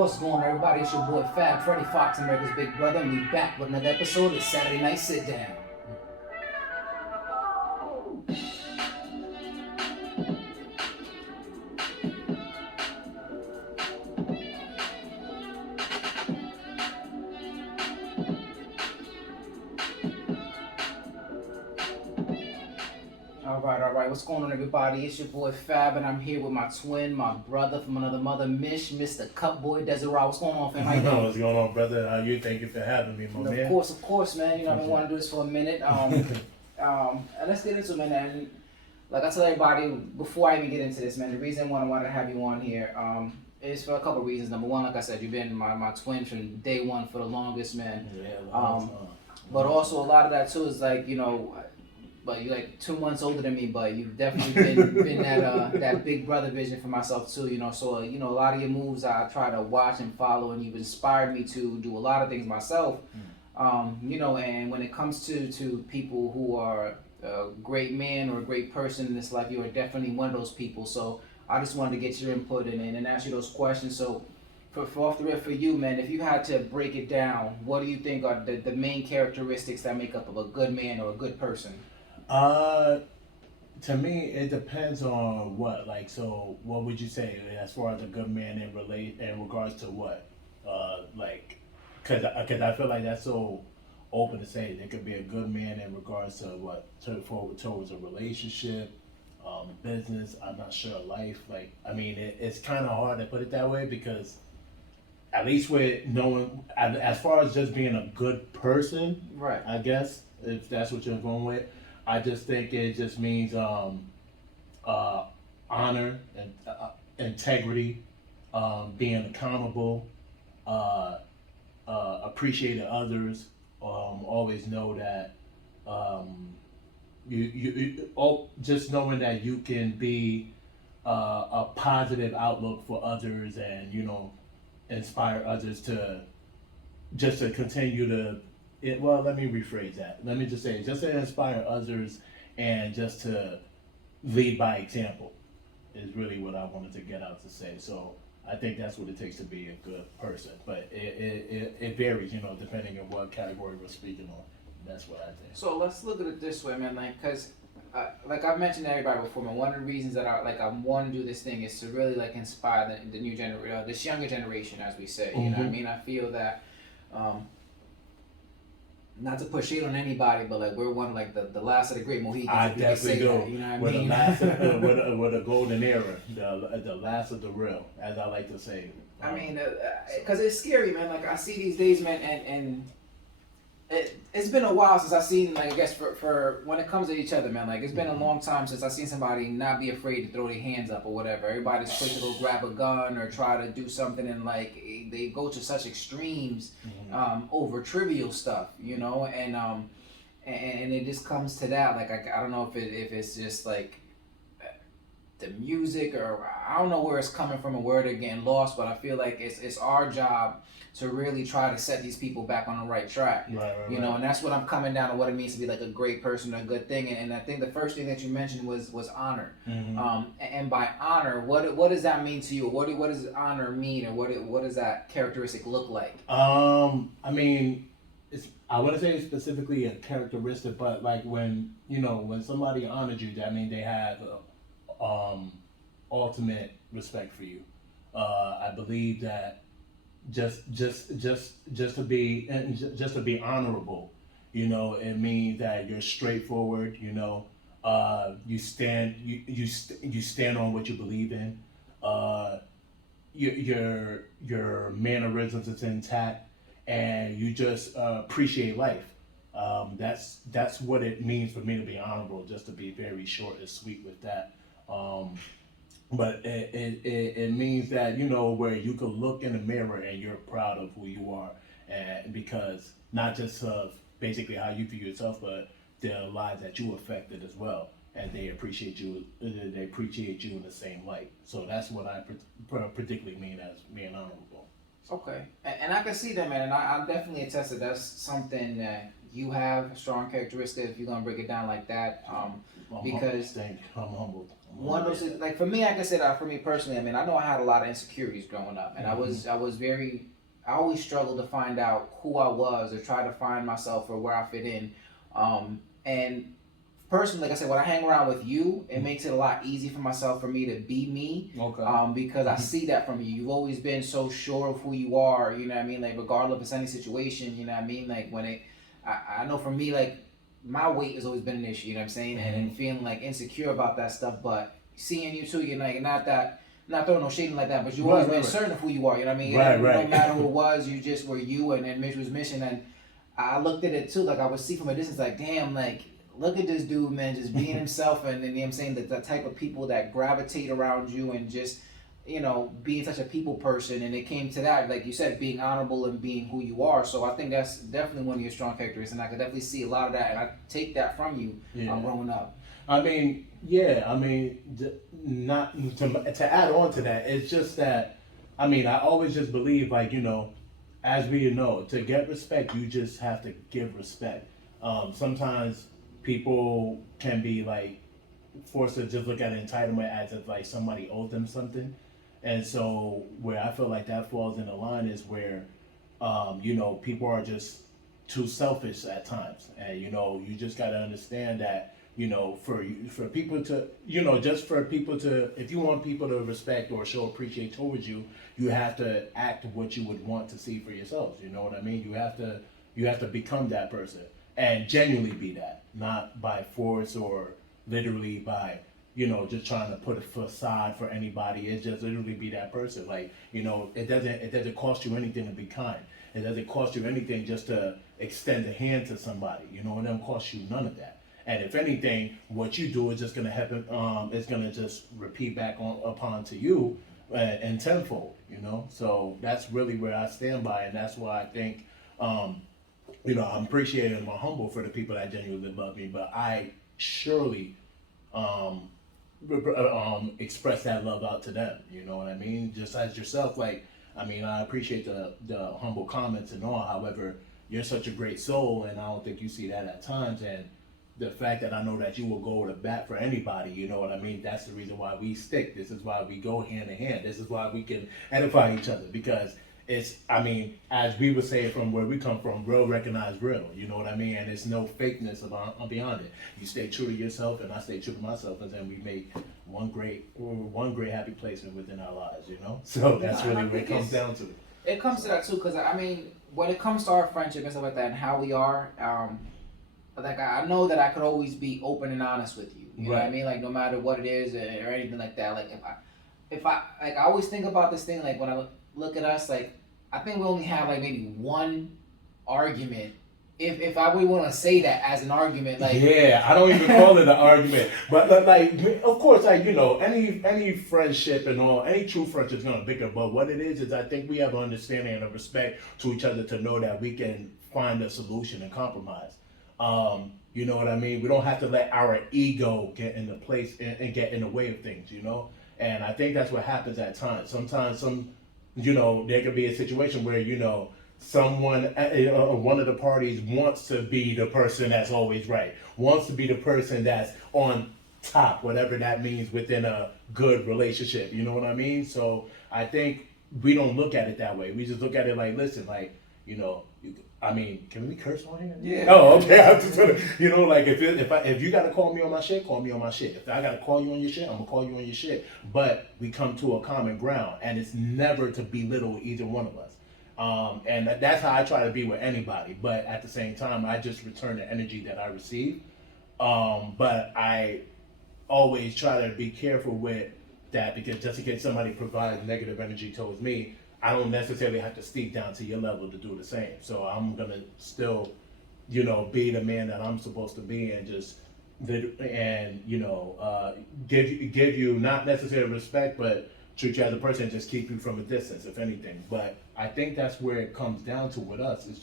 What's going on, everybody? It's your boy Fab, Freddie Fox, America's Big Brother, and we back with another episode of Saturday Night Sit Down. All right. What's going on, everybody? It's your boy Fab, and I'm here with my twin, my brother from another mother, MISCH, Mr. Cutboyz. Desiree. What's going on, fam? How you doing? What's going on, brother? How you? Thank you for having me, my man. Of course, man. You know, I've been wanting to do this for a minute. And let's get into it, man. And like I tell everybody, before I even get into this, man, the reason why I wanted to have you on here is for a couple of reasons. Number one, like I said, you've been my twin from day one for the longest, man. Yeah, but also a lot of that too is like, you know, but you're like 2 months older than me, but you've definitely been that big brother vision for myself too, you know. So you know, a lot of your moves I try to watch and follow, and you've inspired me to do a lot of things myself. You know, and when it comes to people who are a great man or a great person in this life, you are definitely one of those people. So I just wanted to get your input and ask you those questions. So for off the rip for you, man, if you had to break it down, what do you think are the main characteristics that make up of a good man or a good person? To me, it depends on what. Like, so what would you say as far as a good man in regards to what? Cause I feel like that's so open to say. There could be a good man in regards to what towards a relationship, business. I'm not sure, life. Like, I mean, it's kind of hard to put it that way because at least with knowing as far as just being a good person, right? I guess if that's what you're going with. I just think it just means honor and integrity, being accountable, appreciating others, always know that just knowing that you can be a positive outlook for others and, you know, inspire others to continue to well, let me rephrase that. Let me just say, just to inspire others and just to lead by example is really what I wanted to get out to say. So I think that's what it takes to be a good person. But it varies, you know, depending on what category we're speaking on. That's what I think. So let's look at it this way, man. Like, cause like I've mentioned to everybody before, man. One of the reasons that I want to do this thing is to really like inspire the new generation, this younger generation, as we say. You know what I mean? I feel that. Not to push shade on anybody, but like we're one of like the last of the great Mohicans. I definitely do. That, you know what I mean? The last of, with a golden era, the last of the real, as I like to say. I mean, because it's scary, man. Like I see these days, man, and it's been a while since I've seen, like, I guess for when it comes to each other, man. Like it's been a long time since I've seen somebody not be afraid to throw their hands up or whatever. Everybody's quick to go grab a gun or try to do something, and like they go to such extremes over trivial stuff, you know, and it just comes to that. Like I don't know if it's just like the music or I don't know where it's coming from or where they're getting lost, but I feel like it's our job to really try to set these people back on the right track. Right, you know, and that's what I'm coming down to, what it means to be like a great person, a good thing. And I think the first thing that you mentioned was honor. And by honor, what does that mean to you? What does honor mean, or what does that characteristic look like? I mean, I wouldn't say it's specifically a characteristic, but like when somebody honored you, that means they have ultimate respect for you. I believe that just to be honorable, you know, it means that you're straightforward, you know, you stand on what you believe in, your mannerisms is intact, and you just appreciate life. That's what it means for me to be honorable, just to be very short and sweet with that. But it means that, you know, where you can look in the mirror and you're proud of who you are, and because not just of basically how you view yourself, but the lives that you affected as well, and they appreciate you. They appreciate you in the same light. So that's what I particularly mean as being honorable. Okay, and I can see that, man, and I definitely attest that that's something you have a strong characteristic if you're gonna break it down like that. Because I'm humbled. one of those, like for me, like I said, for me personally, I mean, I know I had a lot of insecurities growing up, and I was very, I always struggled to find out who I was or try to find myself or where I fit in. And personally, like I said, when I hang around with you, it makes it a lot easier for myself for me to be me. Okay. Because I see that from you. You've always been so sure of who you are. You know what I mean? Like regardless of it's any situation. You know what I mean? Like when I know for me, like my weight has always been an issue. You know what I'm saying? And feeling like insecure about that stuff. But seeing you too, you're like not throwing no shading like that, but you always been certain of who you are. You know what I mean? No matter who it was, you just were you, and Mitch was Mission. And I looked at it too, like I would see from a distance, like damn, like. Look at this dude, man, just being himself, and you know what I'm saying, the type of people that gravitate around you and just, you know, being such a people person. And it came to that, like you said, being honorable and being who you are. So I think that's definitely one of your strong characteristics, and I could definitely see a lot of that, and I take that from you growing up. I mean, not to add on to that, it's just that, I mean, I always just believe, like, you know, as we know, to get respect, you just have to give respect. Sometimes people can be like forced to just look at entitlement as if like somebody owes them something, and so where I feel like that falls in the line is where you know, people are just too selfish at times, and you know, you just got to understand that, you know, for people to, you know, just for people to, if you want people to respect or show appreciation towards you, you have to act what you would want to see for yourselves. You know what I mean? You have to become that person and genuinely be that, not by force or literally by, you know, just trying to put a facade for anybody. It's just literally be that person. Like, you know, it doesn't cost you anything to be kind. It doesn't cost you anything just to extend a hand to somebody. You know, it doesn't cost you none of that. And if anything, what you do is just gonna happen. It's gonna just repeat back upon to you, and tenfold. You know, so that's really where I stand by, and that's why I think. You know, I'm appreciative and I'm humble for the people that genuinely love me, but I surely express that love out to them. You know what I mean? Just as yourself, like, I mean, I appreciate the humble comments and all. However, you're such a great soul, and I don't think you see that at times. And the fact that I know that you will go to bat for anybody, you know what I mean? That's the reason why we stick. This is why we go hand in hand. This is why we can edify each other, because it's, I mean, as we would say from where we come from, real recognize real, you know what I mean? And there's no fakeness beyond it. You stay true to yourself, and I stay true to myself, and then we make one great happy placement within our lives, you know? So that's really what it comes down to. It comes to that too, because I mean, when it comes to our friendship and stuff like that and how we are, like I know that I could always be open and honest with you. You know what I mean? Like no matter what it is or anything like that. Like if I like I always think about this thing, like when I look at us, like I think we only have like maybe one argument. If I would want to say that as an argument, like yeah, I don't even call it an argument, but like of course, like you know, any friendship and all, any true friendship is gonna bicker. But what it is I think we have an understanding and a respect to each other to know that we can find a solution and compromise. You know what I mean? We don't have to let our ego get in the place and get in the way of things, you know. And I think that's what happens at times. Sometimes you know, there could be a situation where, you know, someone, one of the parties wants to be the person that's always right, wants to be the person that's on top, whatever that means within a good relationship. You know what I mean? So I think we don't look at it that way. We just look at it like, listen, like, you know, I mean, can we curse on here? Yeah. Oh, okay. I'm just gonna, you know, like if you gotta call me on my shit, call me on my shit. If I gotta call you on your shit, I'm gonna call you on your shit. But we come to a common ground, and it's never to belittle either one of us. And that's how I try to be with anybody. But at the same time, I just return the energy that I receive. But I always try to be careful with that, because just in case somebody provides negative energy towards me, I don't necessarily have to steep down to your level to do the same. So I'm gonna still, you know, be the man that I'm supposed to be, and just, and you know, give you not necessarily respect, but treat you as a person, and just keep you from a distance, if anything. But I think that's where it comes down to with us. It's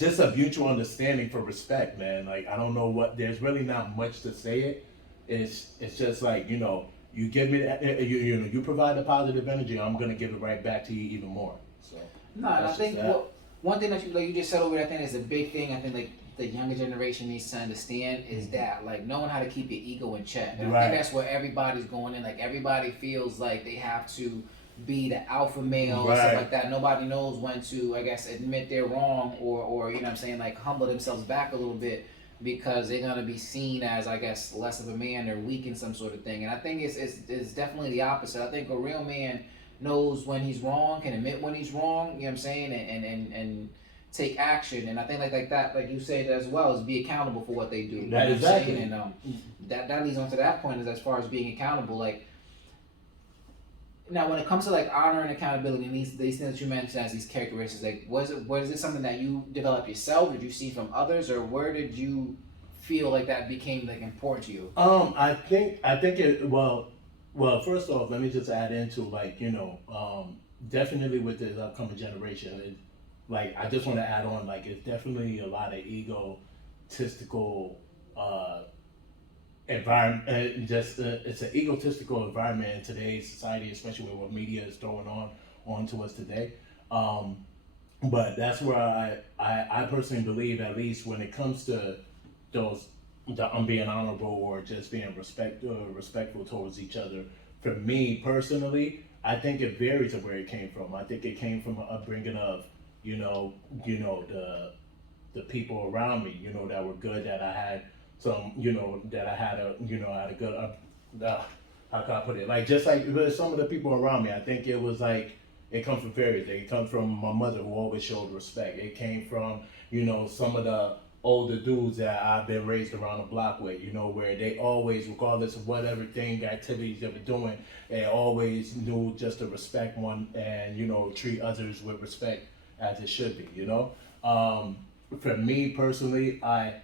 just a mutual understanding for respect, man. Like I don't know what. There's really not much to say it. It's just like, you know. You give me that, you know, you provide the positive energy, I'm gonna give it right back to you even more. So no, and I think one thing that you just said over there, I think is a big thing. I think like the younger generation needs to understand is that like knowing how to keep your ego in check. And I think that's where everybody's going in. Like everybody feels like they have to be the alpha male and stuff like that. Nobody knows when to, I guess, admit they're wrong or you know what I'm saying, like humble themselves back a little bit because they're gonna be seen as, I guess, less of a man or weak in some sort of thing. And I think it's definitely the opposite. I think a real man knows when he's wrong, can admit when he's wrong, you know what I'm saying, and take action. And I think like that, like you said as well, is be accountable for what they do. You know Exactly. and that leads on to that point is as far as being accountable. Like now, when it comes to like honor and accountability and these things that you mentioned as these characteristics, like was it something that you developed yourself? Did you see from others, or where did you feel like that became like important to you? I think it well, first off, let me just add into like, definitely with the upcoming generation, like I just want to add on, like it's definitely a lot of egotistical environment. It's an egotistical environment in today's society, especially with what media is throwing on to us today. But that's where I personally believe, at least when it comes to those, being honorable or just being respectful towards each other. For me personally, I think it varies of where it came from. I think it came from an upbringing of, the people around me, that were good, that I had some, that I had a good, how can I put it? Like, just like with some of the people around me, I think it was like, it comes from various things. It comes from my mother, who always showed respect. It came from, some of the older dudes that I've been raised around the block with, where they always, regardless of whatever activities they were doing, they always knew just to respect one and, treat others with respect as it should be, For me personally, I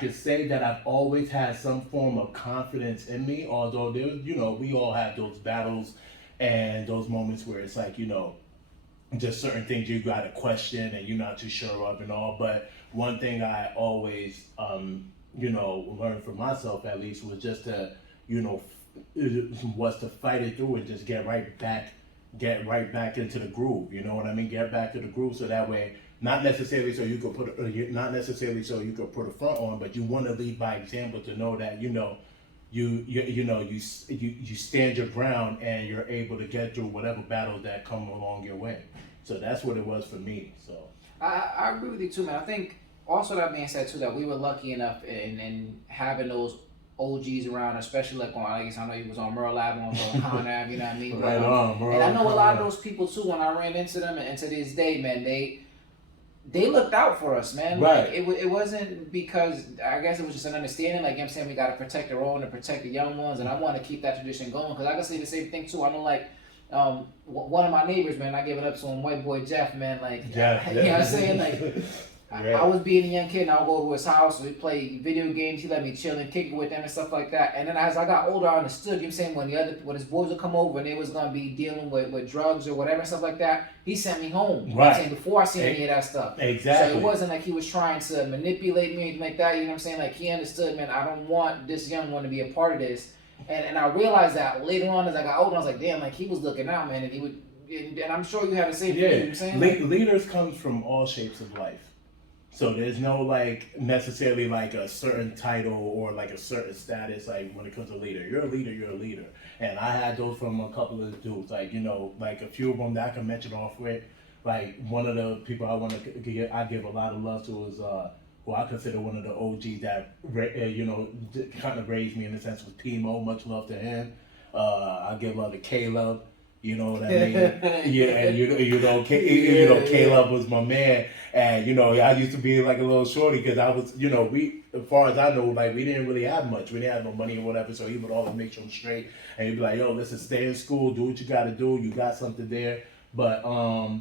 could say that I've always had some form of confidence in me, although there, we all have those battles and those moments where it's like, just certain things you got to question and you're not too sure of and all. But one thing I always, learned for myself at least was just to, was to fight it through and just get right back into the groove. You know what I mean? Get back to the groove so that way, not necessarily so you could put a front on, but you want to lead by example to know that, you stand your ground and you're able to get through whatever battles that come along your way. So that's what it was for me. So I agree with you too, man. I think also that being said too, that we were lucky enough in having those OGs around, especially like on, I guess I know you was on Merle Ave, on Con Ave, you know what I mean? Right on, Merle. And I know a lot of those people too, when I ran into them, and to this day, man, they looked out for us, man. Right. Like, it wasn't because, I guess it was just an understanding, like, you know what I'm saying, we got to protect our own and protect the young ones, and I want to keep that tradition going, because I can say the same thing too. I know, like, one of my neighbors, man, I give it up to him, white boy Jeff, man, like, Jeff, you know what I'm saying, like, I was being a young kid and I would go to his house, we play video games, he let me chill and kick it with him and stuff like that. And then as I got older, I understood, you know what I'm saying, when his boys would come over and they was going to be dealing with drugs or whatever and stuff like that, he sent me home. You know what I'm saying, before I seen any of that stuff. Exactly. So it wasn't like he was trying to manipulate me or anything like that, you know what I'm saying? Like, he understood, man, I don't want this young one to be a part of this. And I realized that later on as I got older, I was like, damn, like, he was looking out, man, and he would, and I'm sure you have the same thing, you know what I'm saying? Leaders comes from all shapes of life. So there's no like necessarily like a certain title or like a certain status like when it comes to leader. You're a leader, you're a leader. And I had those from a couple of dudes, like, like a few of them that I can mention off with. Like one of the people I give a lot of love to is who I consider one of the OGs that kind of raised me in a sense with Timo. Much love to him. I give love to Caleb. You know what I mean? Yeah, and Caleb was my man, and I used to be like a little shorty because I was, as far as I know, like we didn't really have much. We didn't have no money or whatever, so he would always make sure I'm straight, and he'd be like, "Yo, listen, stay in school, do what you got to do. You got something there." But so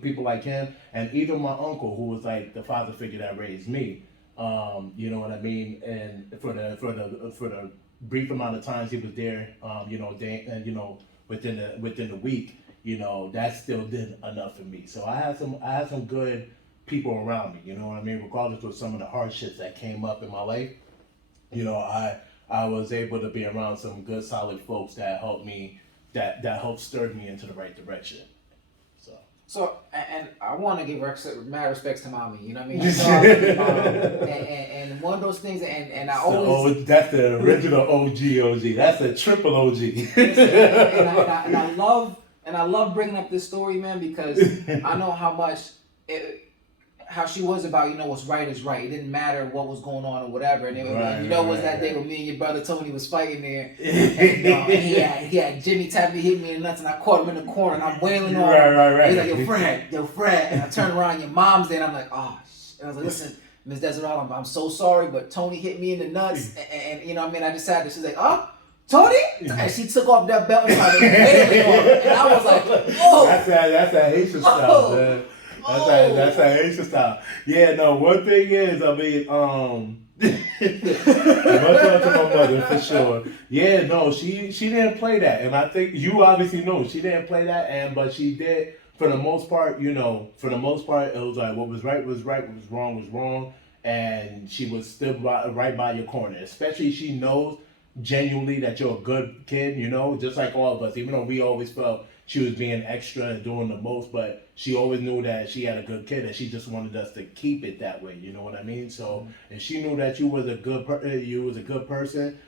people like him, and even my uncle, who was like the father figure that raised me. You know what I mean? And for the brief amount of times he was there, within the week, that still did enough for me. So I had some good people around me, you know what I mean? Regardless of some of the hardships that came up in my life, I was able to be around some good solid folks that helped me, that helped stir me into the right direction. So So, and I want to give mad respects to mommy. You know what I mean? She's already mom, and one of those things, and I always. That's the original OG. That's the triple OG. and I love bringing up this story, man, because I know how much how she was about, what's right is right. It didn't matter what was going on or whatever. And it was that day when me and your brother Tony was fighting there. And he had Jimmy Tappy hit me in the nuts, and I caught him in the corner, and I'm wailing on him. Right. He's like, yo, Fred. And I turned around, your mom's there, and I'm like, oh, shit. And I was like, listen, Miss Desiree, I'm so sorry, but Tony hit me in the nuts. And you know what I mean? I decided, she's like, oh, Tony? And she took off that belt and started wailing on him. And I was like, whoa. That's that Haitian style, man. That's that Haitian style. Yeah, no, one thing is, I mean, much love to my mother for sure. Yeah, no, she didn't play that, and I think you obviously know she didn't play that, but she did for the most part. For the most part, it was like what was right was right, what was wrong, and she was still right by your corner. Especially she knows genuinely that you're a good kid, just like all of us. Even though we always felt she was being extra and doing the most, but she always knew that she had a good kid, and she just wanted us to keep it that way. You know what I mean? So, and she knew that you was a good person.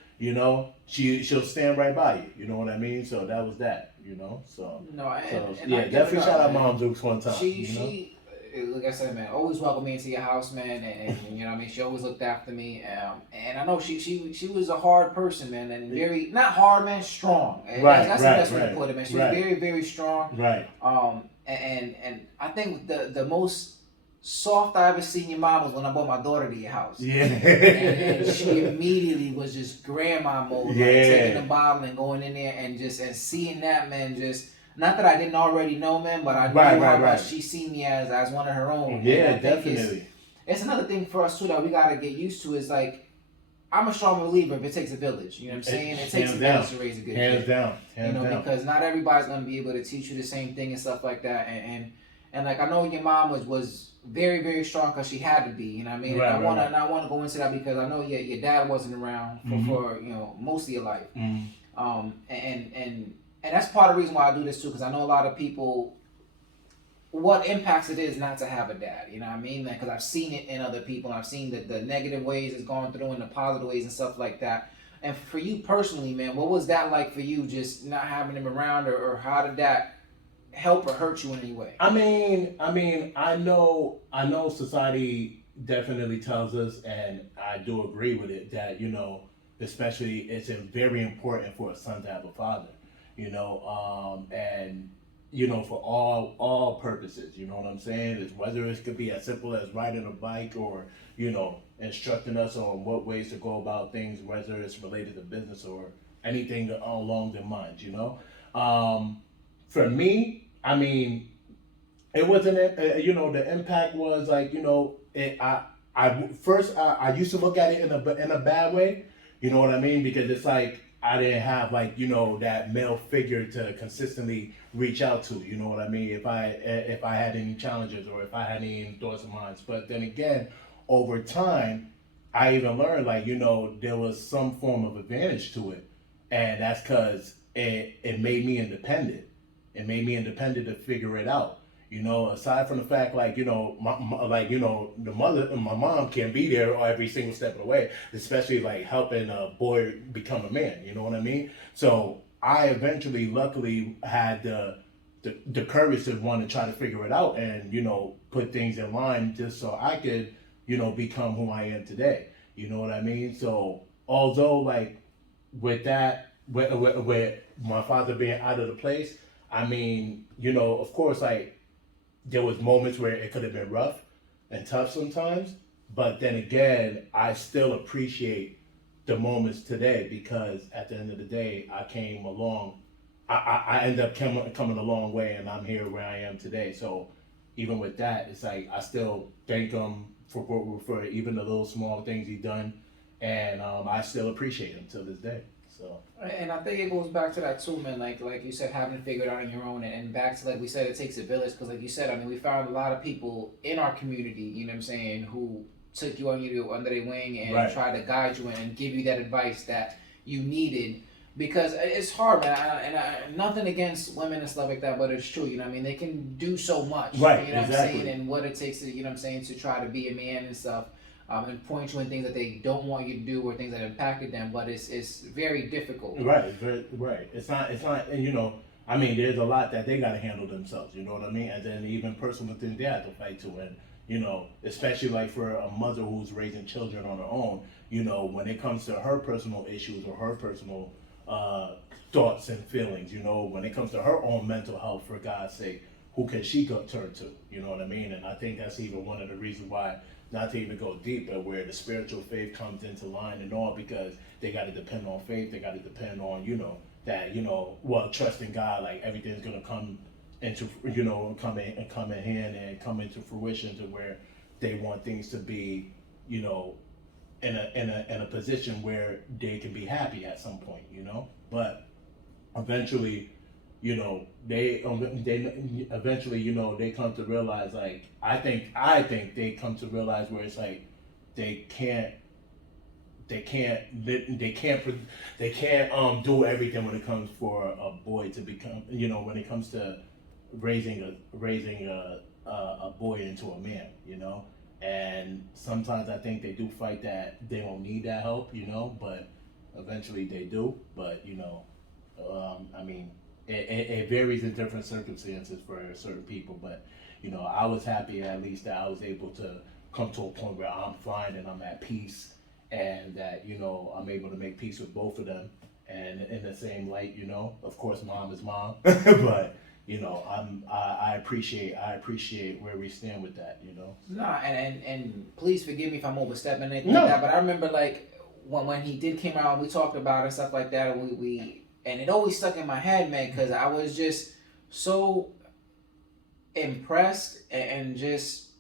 She'll stand right by you. You know what I mean? So that was that. So no, and yeah, definitely shout out Mom Dukes one time. She like I said, man, always welcomed me into your house, man, and you know what I mean. She always looked after me, and I know she was a hard person, man, and very not hard, man, strong. Right, that's the best way to put it, man. She was very, very strong. Right. And I think the most soft I ever seen your mom was when I brought my daughter to your house. Yeah. And she immediately was just grandma mode, like taking the bottle and going in there and seeing that, man, just. Not that I didn't already know, man, but I knew how much she seen me as one of her own. Yeah, definitely. It's another thing for us too that we gotta get used to is like, I'm a strong believer if it takes a village. You know what I'm saying? It takes a village to raise a good kid. Hands down. Because not everybody's gonna be able to teach you the same thing and stuff like that. And like I know your mom was very, very strong because she had to be. You know what I mean? And I wanna go into that because I know your dad wasn't around for most of your life. And that's part of the reason why I do this too, because I know a lot of people, what impacts it is not to have a dad, you know what I mean? Because I've seen it in other people, and I've seen the negative ways it's gone through and the positive ways and stuff like that. And for you personally, man, what was that like for you, just not having him around, or how did that help or hurt you in any way? I mean, I know society definitely tells us, and I do agree with it, that, especially it's very important for a son to have a father. And for all purposes, you know what I'm saying? Is whether it could be as simple as riding a bike or, instructing us on what ways to go about things, whether it's related to business or anything along the lines, For me, I mean, it wasn't, the impact was like, I used to look at it in a bad way, you know what I mean? Because it's like, I didn't have that male figure to consistently reach out to, you know what I mean? If I had any challenges or if I had any thoughts of mine. But then again, over time, I even learned there was some form of advantage to it. And that's because it made me independent. It made me independent to figure it out. Aside from the fact, my mom can't be there every single step of the way, especially helping a boy become a man. You know what I mean? So I eventually, luckily, had the courage to want to try to figure it out and put things in line just so I could become who I am today. You know what I mean? So although with that, with my father being out of the place, I mean, of course, there was moments where it could have been rough and tough sometimes, but then again, I still appreciate the moments today because at the end of the day, I came along. I ended up coming a long way, and I'm here where I am today. So even with that, it's I still thank him for even the little small things he done, and I still appreciate him till this day. So. And I think it goes back to that too, man. Like you said, having to figure it out on your own, and back to we said, it takes a village. Because like you said, I mean, we found a lot of people in our community, you know what I'm saying, who took you under their wing and tried to guide you and give you that advice that you needed. because it's hard, man. Nothing against women and stuff like that, but it's true. You know what I mean? They can do so much. Right, You know exactly. what I'm saying? And what it takes to, you know what I'm saying, to try to be a man and stuff. And point you in things that they don't want you to do or things that impacted them, but it's very difficult. Right, right. It's not, and you know, I mean, there's a lot that they got to handle themselves. You know what I mean? And then even personal things they have to fight to, and you know, especially like for a mother who's raising children on her own. You know, when it comes to her personal issues or her personal thoughts and feelings, you know, when it comes to her own mental health, for God's sake, who can she go turn to? You know what I mean? And I think that's even one of the reasons why, not to even go deep, but where the spiritual faith comes into line and all, because they got to depend on faith. They got to depend on, you know, that, you know, well, trust in God, like everything's going to come into, you know, come in hand and come into fruition to where they want things to be, you know, in a position where they can be happy at some point, you know. But eventually, you know, they eventually, you know, they come to realize, like, I think they come to realize where it's like they can't do everything when it comes for a boy to become, you know, when it comes to raising a boy into a man, you know. And sometimes I think they do fight that they don't need that help, you know, but eventually they do. But, you know, I mean, it varies in different circumstances for certain people. But, you know, I was happy at least that I was able to come to a point where I'm fine and I'm at peace, and that, you know, I'm able to make peace with both of them. And in the same light, you know, of course, mom is mom, but you know, I appreciate where we stand with that, you know. Nah, and please forgive me if I'm overstepping anything No. like that, but I remember like when he did came out, we talked about it and stuff like that, and we and it always stuck in my head, man, because I was just so impressed and just,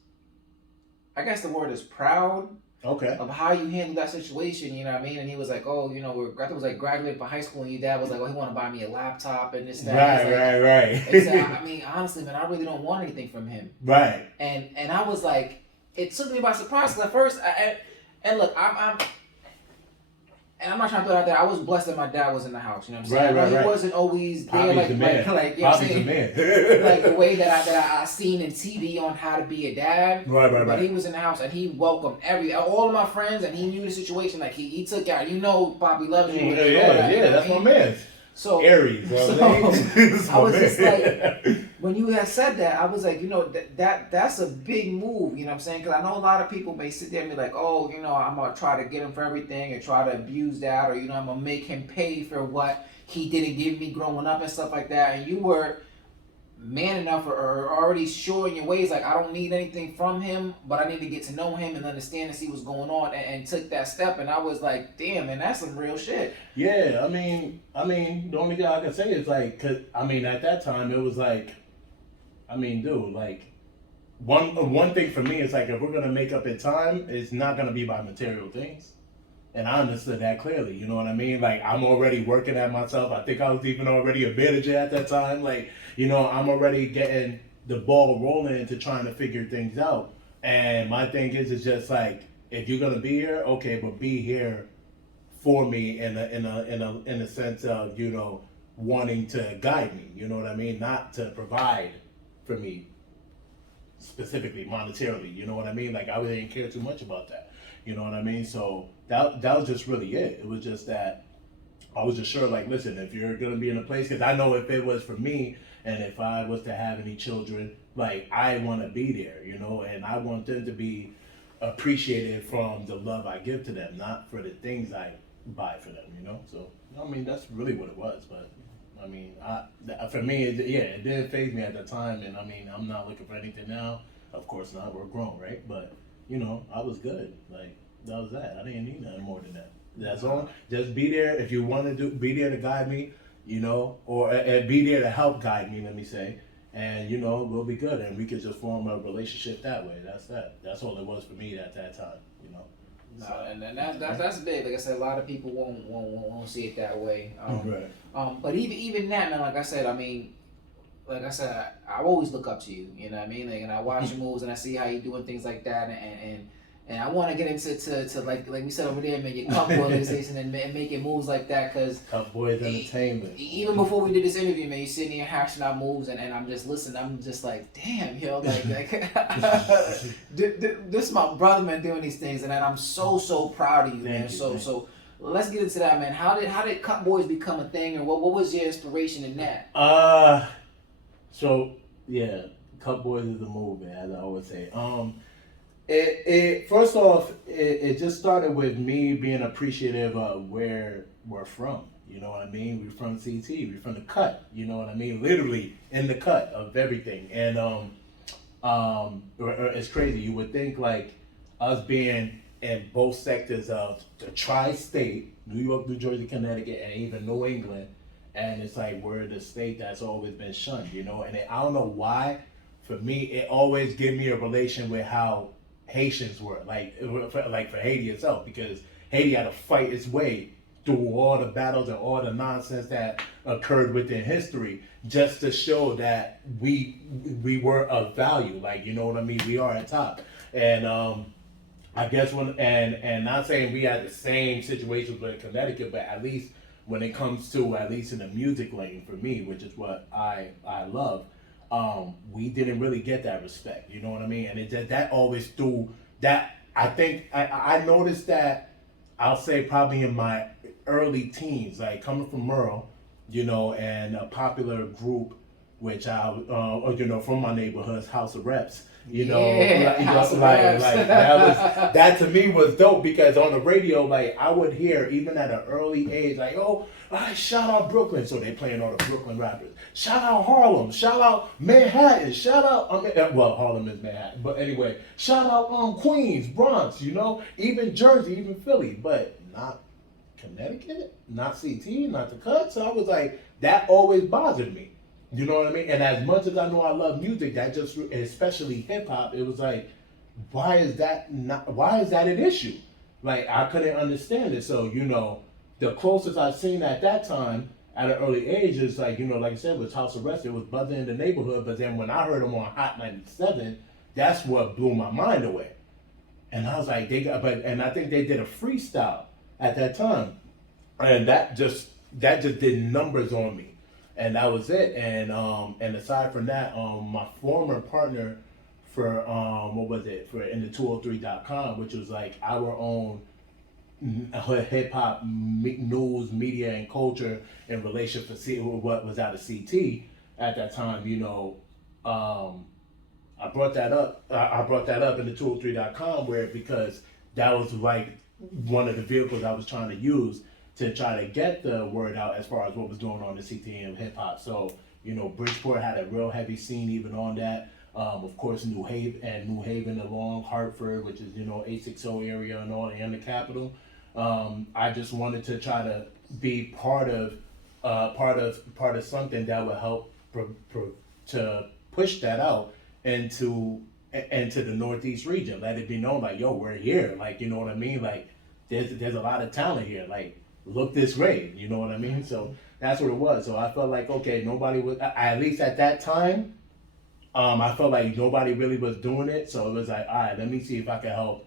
I guess the word is proud. Okay. Of how you handled that situation, you know what I mean? And he was like, oh, you know, I think it was like graduated from high school, and your dad was like, oh, he want to buy me a laptop and this, that. Right. It's, I mean, honestly, man, I really don't want anything from him. Right. And I was like, it took me by surprise, because at first, and look, and I'm not trying to throw it out there, I was blessed that my dad was in the house, you know what I'm saying? Right. He wasn't always there, Poppy's the man. like, you know what I'm saying? Man. Like the way that I seen in TV on how to be a dad. Right. But he was in the house and he welcomed all of my friends, and he knew the situation. Like he took out, you know, Poppy loves you. Yeah, that's my man. So Aries. I was just like, when you had said that, I was like, you know, that's a big move, you know what I'm saying? Because I know a lot of people may sit there and be like, oh, you know, I'm gonna try to get him for everything and try to abuse that, or, you know, I'm gonna make him pay for what he didn't give me growing up and stuff like that. And you were man enough or already sure in your ways, like, I don't need anything from him, but I need to get to know him and understand and see what's going on, and took that step. And I was like, damn, man, that's some real shit. Yeah, I mean, the only thing I can say is like, 'cause, I mean, at that time it was like, I mean, dude, like, one thing for me is like, if we're gonna make up in time, it's not gonna be by material things. And I understood that clearly, you know what I mean? Like, I'm already working at myself. I think I was even already a manager at that time. Like, you know, I'm already getting the ball rolling into trying to figure things out. And my thing is just like, if you're gonna be here, okay, but be here for me in a sense of, you know, wanting to guide me. You know what I mean? Not to provide for me specifically monetarily. You know what I mean? Like, I really didn't care too much about that. You know what I mean? So that was just really it. It was just that I was just sure, like, listen, if you're gonna be in a place, because I know if it was for me and if I was to have any children, like, I want to be there, you know, and I want them to be appreciated from the love I give to them, not for the things I buy for them, you know. So I mean, that's really what it was. But I mean, for me, it didn't faze me at the time, and I mean, I'm not looking for anything now. Of course not. We're grown, right? But you know, I was good. Like, that was that. I didn't need nothing more than that. That's all. Just be there if you want to be there to guide me, you know, or be there to help guide me. Let me say, and you know, we'll be good, and we could just form a relationship that way. That's that. That's all it was for me at that time, you know. No, so, and that's big. Like I said, a lot of people won't see it that way. Right. But even that, man. Like I said, I mean, like I said, I always look up to you. You know what I mean? Like, and I watch your moves and I see how you doing things like that, and And I want to get into to like we said over there, man, your Cutboyz organization and making moves like that, because Cutboyz Entertainment. Even before we did this interview, man, you sitting here hashing out moves, and I'm just listening. I'm just like, damn, yo, like this is my brother, man, doing these things, and I'm so proud of you, man. So let's get into that, man. How did Cutboyz become a thing, and what was your inspiration in that? So yeah, Cutboyz is a movement, as I always say. It first off, it just started with me being appreciative of where we're from. You know what I mean? We're from CT. We're from the cut. You know what I mean? Literally in the cut of everything. And it's crazy. You would think like us being in both sectors of the tri-state, New York, New Jersey, Connecticut, and even New England, and it's like we're the state that's always been shunned. You know, and I don't know why. For me, it always gave me a relation with how Haitians were, like for Haiti itself, because Haiti had to fight its way through all the battles and all the nonsense that occurred within history, just to show that we were of value. Like, you know what I mean? We are at top. And I guess and not saying we had the same situations with Connecticut, but at least when it comes to, at least in the music lane for me, which is what I love, we didn't really get that respect, you know what I mean? And that always threw that. I think I noticed that, I'll say probably in my early teens, like coming from Merle, you know, and a popular group, which you know, from my neighborhood's House of Reps, you know, that to me was dope, because on the radio, like I would hear even at an early age, like, oh, shout out Brooklyn, so they playing all the Brooklyn rappers. Shout out Harlem, shout out Manhattan, shout out, well, Harlem is Manhattan, but anyway, shout out Queens, Bronx, you know, even Jersey, even Philly, but not Connecticut, not CT, not the cut. So I was like, that always bothered me. You know what I mean? And as much as I know I love music, that just, especially hip hop, it was like, why is that an issue? Like, I couldn't understand it. So, you know, the closest I've seen at that time, at an early age, is like, you know, like I said, was House Arrest. It was buzzing in the neighborhood, but then when I heard them on Hot 97, that's what blew my mind away. And I was like, and I think they did a freestyle at that time, and that just did numbers on me, and that was it. And aside from that, my former partner for for in the 203.com, which was like our own hip hop news, media, and culture in relation to what was out of CT at that time. You know, I brought that up in the 203.com, because that was like one of the vehicles I was trying to use to try to get the word out as far as what was going on in CT and hip hop. So, you know, Bridgeport had a real heavy scene even on that. Of course, New Haven along Hartford, which is, you know, 860 area and all, and the capital. I just wanted to try to be part of something that would help to push that out into the Northeast region. Let it be known, like, yo, we're here. Like, you know what I mean? Like, there's a lot of talent here. Like, look this way. You know what I mean? So that's what it was. So I felt like, okay, nobody was, at least at that time, I felt like nobody really was doing it. So it was like, all right, let me see if I can help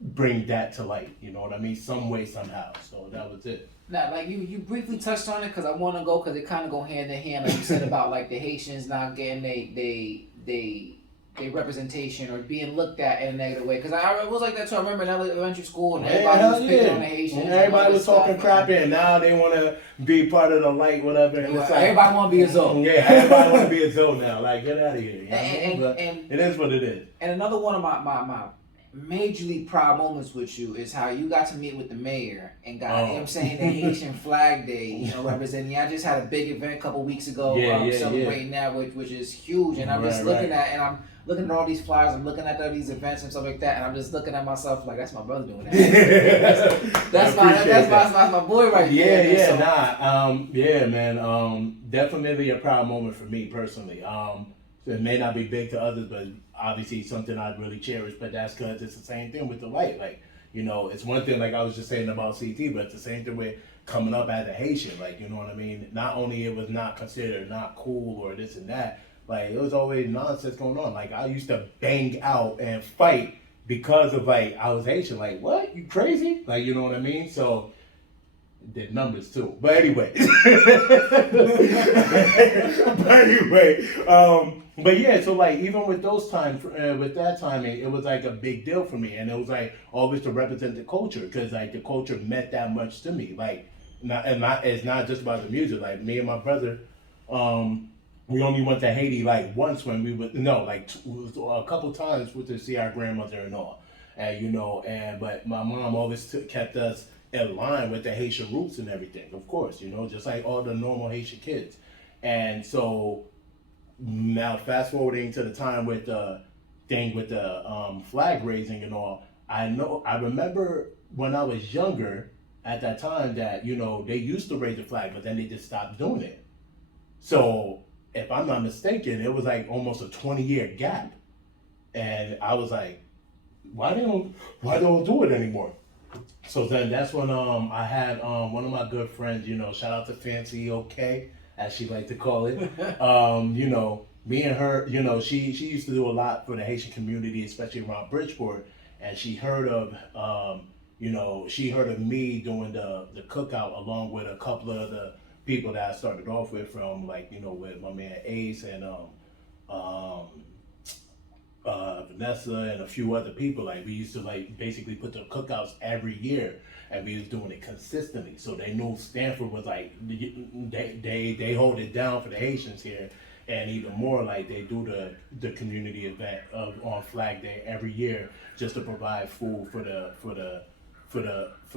bring that to light. You know what I mean? Some way, somehow. So that was it. Now, like you briefly touched on it, because I want to go, because it kind of go hand in hand, like you said about like the Haitians not getting they representation or being looked at in a negative way. Because it was like that too. I remember in elementary school, and everybody was picking on the Haitians. And everybody was talking crap, and now they want to be part of the light, whatever. And it's like, everybody want to be a Zoe. Yeah, everybody want to be a Zoe now. Like, get out of here. You know and it is what it is. And another one of my majorly proud moments with you is how you got to meet with the mayor and got, you know what I'm saying, the Haitian Flag Day, you know, representing. I just had a big event a couple weeks ago, celebrating that, which is huge. And I'm just looking at, and I'm looking at all these flyers, I'm looking at all these events and stuff like that, and I'm just looking at myself like, that's my brother doing that. that's my boy right there. Yeah, man. Definitely a proud moment for me personally. It may not be big to others, but obviously something I'd really cherish. But that's because it's the same thing with the light. Like, you know, it's one thing, like I was just saying about CT, but it's the same thing with coming up as a Haitian. Like, you know what I mean? Not only it was not considered not cool or this and that, like, it was always nonsense going on. Like, I used to bang out and fight because of like I was Haitian, like what? You crazy? Like you know what I mean? So did numbers too. But anyway. But yeah, so like even with those times, with that timing, it was like a big deal for me, and it was like always to represent the culture because like the culture meant that much to me. Like, it's not just about the music. Like me and my brother, we only went to Haiti like once when we were no like a couple times to see our grandmother and all, and but my mom always kept us in line with the Haitian roots and everything, of course, just like all the normal Haitian kids. And so now fast forwarding to the time with the thing with the flag raising and all, I remember when I was younger at that time that, they used to raise the flag, but then they just stopped doing it. So if I'm not mistaken, it was like almost a 20-year gap. And I was like, why don't do it anymore? So then that's when I had one of my good friends, shout out to Fancy OK, as she liked to call it. Me and her, she used to do a lot for the Haitian community, especially around Bridgeport, and she heard of me doing the cookout along with a couple of the people that I started off with from with my man Ace and um Vanessa and a few other people. Like we used to basically put the cookouts every year, and we was doing it consistently. So they knew Stanford was like they hold it down for the Haitians here, and even more like they do the community event on Flag Day every year just to provide food for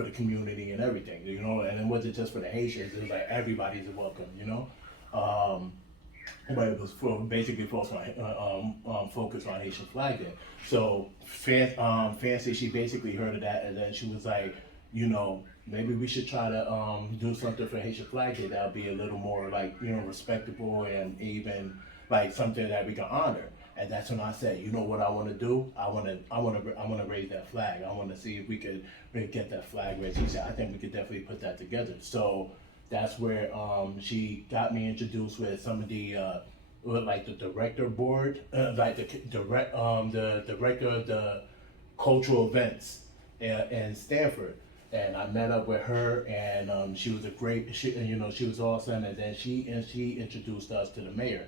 the community and everything. And it wasn't just for the Haitians. It was like everybody's welcome. But it was basically focused on Haitian Flag Day. So Fancy, she basically heard of that, and then she was like, maybe we should try to do something for Haitian Flag Day that would be a little more respectable and even like something that we can honor. And that's when I said, you know what I want to do? I want to raise that flag. I want to see if we could get that flag raised. He said, I think we could definitely put that together. So that's where she got me introduced with some of the the director board, the director of the cultural events in Stanford. And I met up with her, and she was she was awesome. And then she introduced us to the mayor,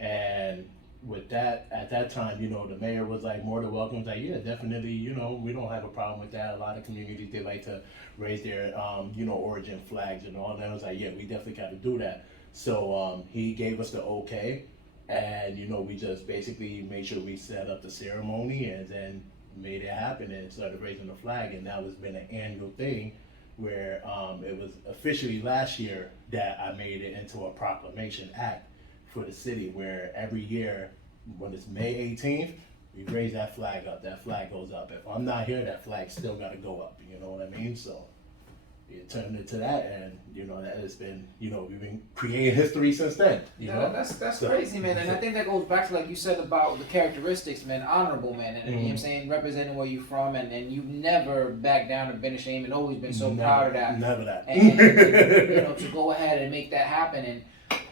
and with that, at that time, the mayor was like more than welcome. Like, yeah, definitely, we don't have a problem with that. A lot of communities, they like to raise their, origin flags and all. And I was like, yeah, we definitely got to do that. So he gave us the okay, and we just basically made sure we set up the ceremony and then made it happen and started raising the flag. And that has been an annual thing where it was officially last year that I made it into a proclamation act for the city, where every year when it's May 18th, we raise that flag up. That flag goes up. If I'm not here, that flag still got to go up. You know what I mean? So it turned into that, and that has been, we've been creating history since then. That's crazy, man. And I think that goes back to, like you said, about the characteristics, man. Honorable, man, and you know what I'm saying, representing where you're from, and you've never backed down or been ashamed, and always been so proud of that. Never that. And to go ahead and make that happen,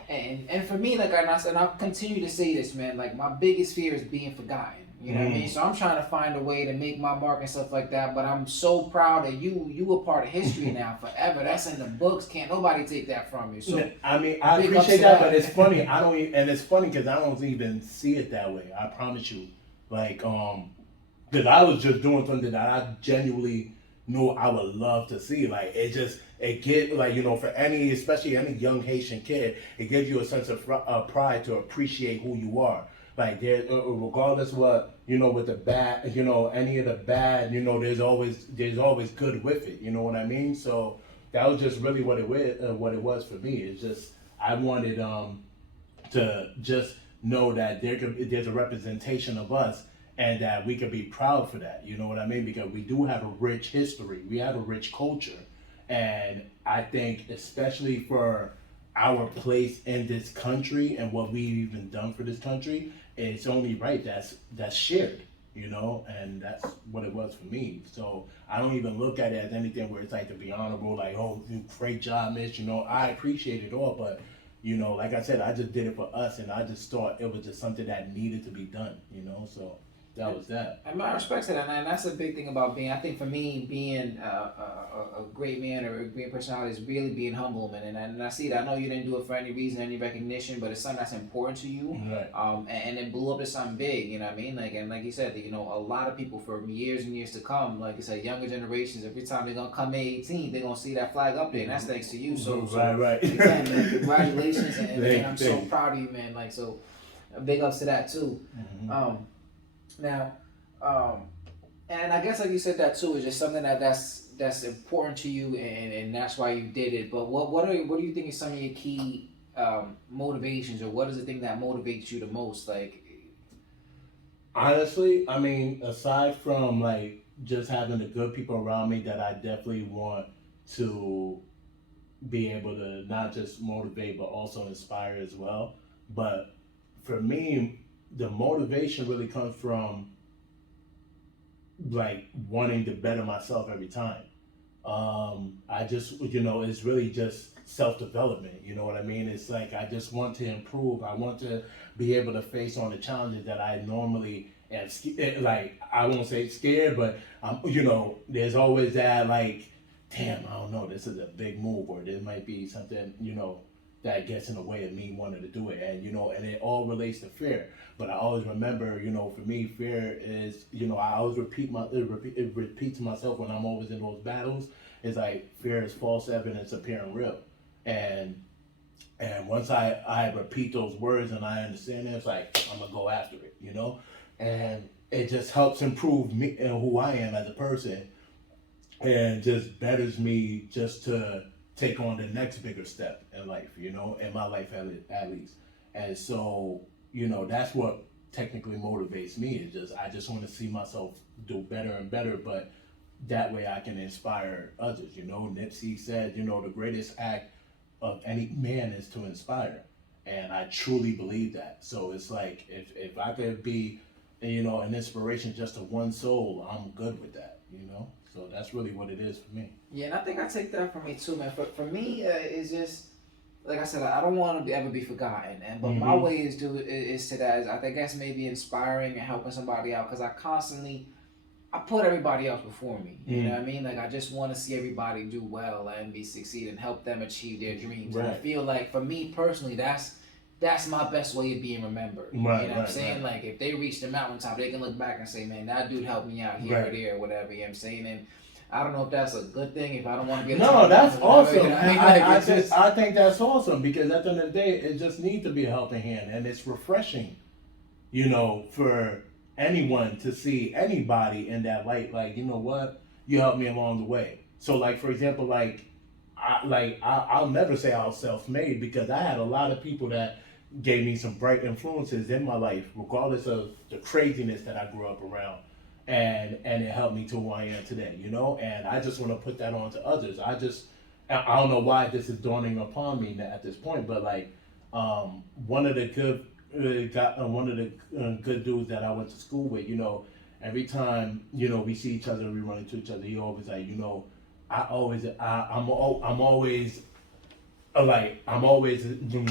and for me, like I said, and I'll continue to say this, man, like my biggest fear is being forgotten. You know what I mean? So I'm trying to find a way to make my mark and stuff like that. But I'm so proud that you were part of history now forever. That's in the books. Can't nobody take that from you. So I mean, I appreciate that, but it's funny. And it's funny because I don't even see it that way. I promise you, like, because I was just doing something that I genuinely knew I would love to see. Like, it gives, like, for especially any young Haitian kid, it gives you a sense of pride to appreciate who you are. Like, there, regardless what, with the bad, any of the bad, there's always good with it. You know what I mean? So that was just really what it was for me. It's just, I wanted to just know that there's a representation of us, and that we could be proud for that. You know what I mean? Because we do have a rich history. We have a rich culture. And I think, especially for our place in this country and what we've even done for this country, it's only right that's shared, and that's what it was for me. So I don't even look at it as anything where it's like to be honorable, like, oh, great job, Mitch. I appreciate it all, but like I said, I just did it for us, and I just thought it was just something that needed to be done. So that was that. And my respect to that, and that's a big thing about being. I think for me, being a great man or a great personality is really being humble, man. And I see that. I know you didn't do it for any reason, any recognition, but it's something that's important to you. Right. And it blew up to something big. You know what I mean? Like you said, you know, a lot of people for years and years to come, like you said, younger generations. Every time they're gonna come May 18th, they're gonna see that flag up there, and that's thanks to you. So right. Again, man, congratulations, and man, I'm so Thank you. proud of you, man. Like so, big ups to that too. Now, and I guess like you said that too is just something that's important to you, and that's why you did it. But what do you think is some of your key motivations, or what is the thing that motivates you the most? Like, Honestly, I mean, aside from like just having the good people around me, that I definitely want to be able to not just motivate but also inspire as well. But for me, the motivation really comes from like wanting to better myself every time. I just, it's really just self-development. You know what I mean? It's like I just want to improve. I want to be able to face on the challenges that I normally am like, I won't say scared, but there's always that like, damn, I don't know, this is a big move, or there might be something, that gets in the way of me wanting to do it. And, and it all relates to fear. But I always remember, for me, fear is, I always repeat to myself when I'm always in those battles, it's like fear is false evidence appearing real. And once I repeat those words and I understand it, it's like, I'm gonna go after it, And it just helps improve me and who I am as a person, and just betters me just to take on the next bigger step in life, in my life at least. And so, that's what technically motivates me. Is just I just want to see myself do better and better, but that way I can inspire others. Nipsey said, the greatest act of any man is to inspire, and I truly believe that. So it's like if I could be, an inspiration just to one soul, I'm good with that. So that's really what it is for me. Yeah, and I think I take that from me too, man. For me, it's just like I said, I don't want to ever be forgotten, but my way is to that. Is I guess maybe inspiring and helping somebody out, because I put everybody else before me. You know what I mean? Like I just want to see everybody do well and be succeed and help them achieve their dreams. Right. And I feel like for me personally, that's my best way of being remembered. Right, you know what I'm saying? Like if they reach the mountaintop, they can look back and say, man, that dude helped me out here or there or whatever. You know what I'm saying? And I don't know if that's a good thing, if I don't want to be a No, that's awesome. I I think that's awesome, because at the end of the day, it just needs to be a helping hand, and it's refreshing, for anyone to see anybody in that light. Like, you know what, you helped me along the way. So, like for example, I'll never say I was self-made, because I had a lot of people that gave me some bright influences in my life, regardless of the craziness that I grew up around. And it helped me to who I am today, and I just want to put that on to others. I don't know why this is dawning upon me at this point, but like, one of the good dudes that I went to school with, every time, we see each other, we run into each other, he always like, I'm always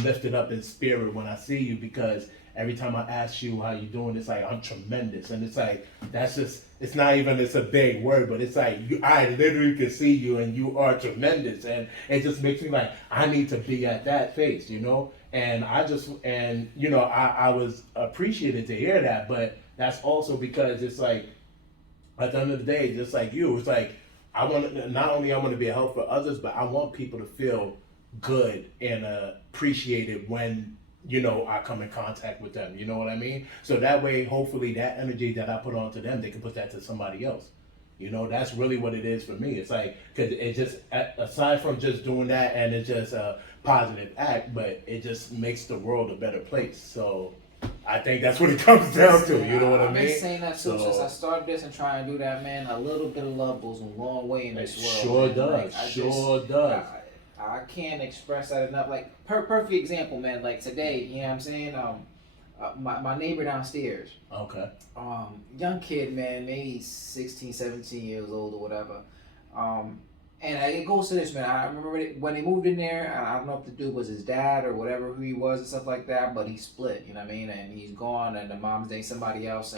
lifted up in spirit when I see you, because every time I ask you how you doing, it's like, I'm tremendous. And it's like, it's not even, it's a big word, but it's like, I literally can see you and you are tremendous. And it just makes me like, I need to be at that phase, And I was appreciated to hear that, but that's also because it's like, at the end of the day, just like you, it's like, not only I want to be a help for others, but I want people to feel good and appreciated when, I come in contact with them. You know what I mean? So that way, hopefully that energy that I put onto them, they can put that to somebody else. That's really what it is for me. It's like, because it just, aside from just doing that, and it's just a positive act, but it just makes the world a better place. So I think that's what it comes down to. You know what I mean? I've been saying that too since I started this and trying to do that, man. A little bit of love goes a long way in this world. Sure does. Like, Sure does. I can't express that enough. Like, perfect example, man. Like today, you know what I'm saying? My neighbor downstairs. Okay. Young kid, man, maybe 16, 17 years old or whatever. And it goes to this, man. I remember when they moved in there, I don't know if the dude was his dad or whatever, who he was and stuff like that, but he split, you know what I mean? And he's gone, and the mom's dating somebody else,